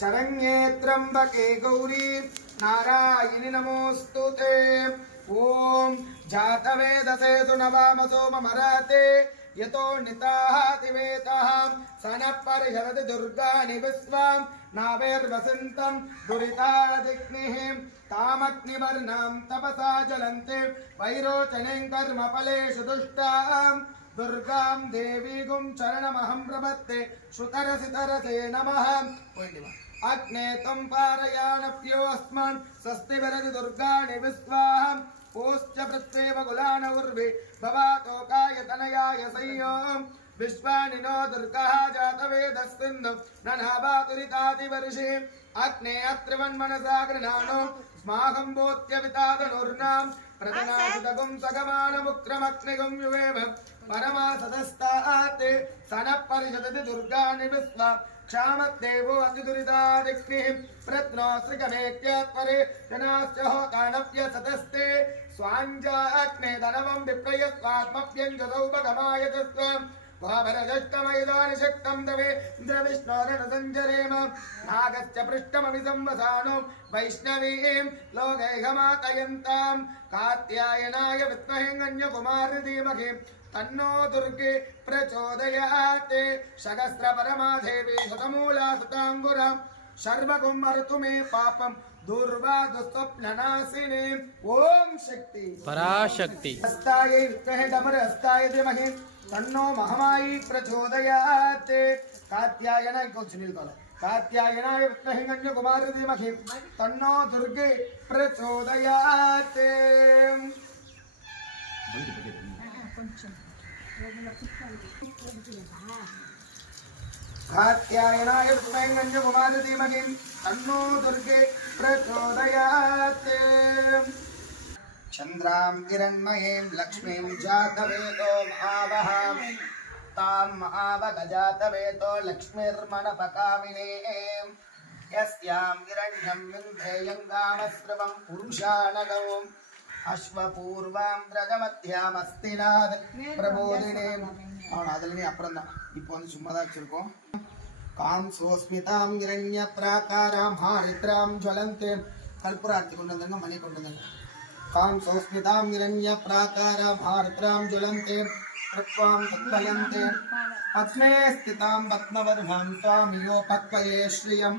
शरण्ये त्र्यंबके गौरी नारायणि नमोस्तुते। ओम जातवेदसे सुनवामसो ममराते यतो निताहातिवेतः सनः परिहरति दुर्गाणि विश्वां नावेर्वसन्तं दुरितादिग्निः तामग्निवर्णां तपसा ज्वलन्ते वैरोचनीं कर्मफलेषु दुष्टां दुर्गां देवीगुं चरणमहं प्रपत्ते श्रुतरसितरसे नमः। अग्ने त्वं पारयानप्योऽस्मान् स्वस्ति वरदि दुर्गाणि विश्वां पोश्च पृथ्वेव कुलान उर्वे भवातोकाय तनयाय संयोम विश्वानि नो दुर्गः जातवेदस्तिन्दं ननाभातुरितादिवर्षे अग्ने अत्रिवन्मनसा गृह्णानो स्माहं बोध्यवितादनुर्नां प्रदनादिदगुं सगमानमुक्रमग्निगुं युवेम परमासदस्तात् सनः परिषदति दुर्गाणि विश्वा क्षामद्देवो अतिदुरितादिग्निः प्रत्नोऽस्त्रिकमेक्यत्वरे जनाश्च होतानव्य सतस्ते स्वाञ्जाग्ने धनवं विप्रयस्वात्मप्यञ्जसौपगमायतस्त्वं वाभरजष्टमयदानि शक्तं तवे इन्द्रविष्णोरणसञ्जरेम नागश्च पृष्ठमभिसंवसानो वैष्णवीं लोकैकमातयन्तां कात्यायनाय विद्महे कन्याकुमारी धीमहि तन्नो दुर्गे प्रचोदयात्। सहस्रपरमादेवी शतमूला शताङ्गुरा सर्वगुम्मर्तु मे पापं दुर्वादुस्वप्ननाशिनी। ओम शक्ति पराशक्ति हस्तायै विद्महे डमरहस्ताय धीमहि तन्नो महामायी प्रचोदयात्। कात्यायनाय कात्यायनाय विद्महे कन्याकुमारी धीमहि तन्नो दुर्गे प्रचोदयात्। कात्यायनाय विद्महे कन्याकुमारी धीमहि तन्नो दुर्गे प्रचोदयात्। चन्द्रां हिरण्मयीं लक्ष्मीं जातवेदो महावहां तां महावगजातवेदो लक्ष्मीर्मणपकामिनीं यस्यां हिरण्यं विन्धेयङ्गामस्रवं पुरुषानगौ अश्वपूर्वां व्रजमध्यामस्तिनाद प्रबोधिनीं அதிலே அப்புறம் தான் இப்போ வந்து சும்மா தான் வச்சிருக்கோம் காம் சோஸ்மிதாம் இரண்ய பிராகாராம் ஹாரித்ராம் ஜ்வலந்தே கல்புரார்த்தி கொண்டு வந்தாங்க மணி கொண்டு வந்தாங்க காம் சோஸ்மிதாம் இரண்ய பிராகாராம் ஹாரித்ராம் ஜ்வலந்தே பிரத்வாம் தத்வயந்தே பத்மே ஸ்திதாம் பத்மவர்மாம் தாம் யோ பத்வயே ஸ்ரீயம்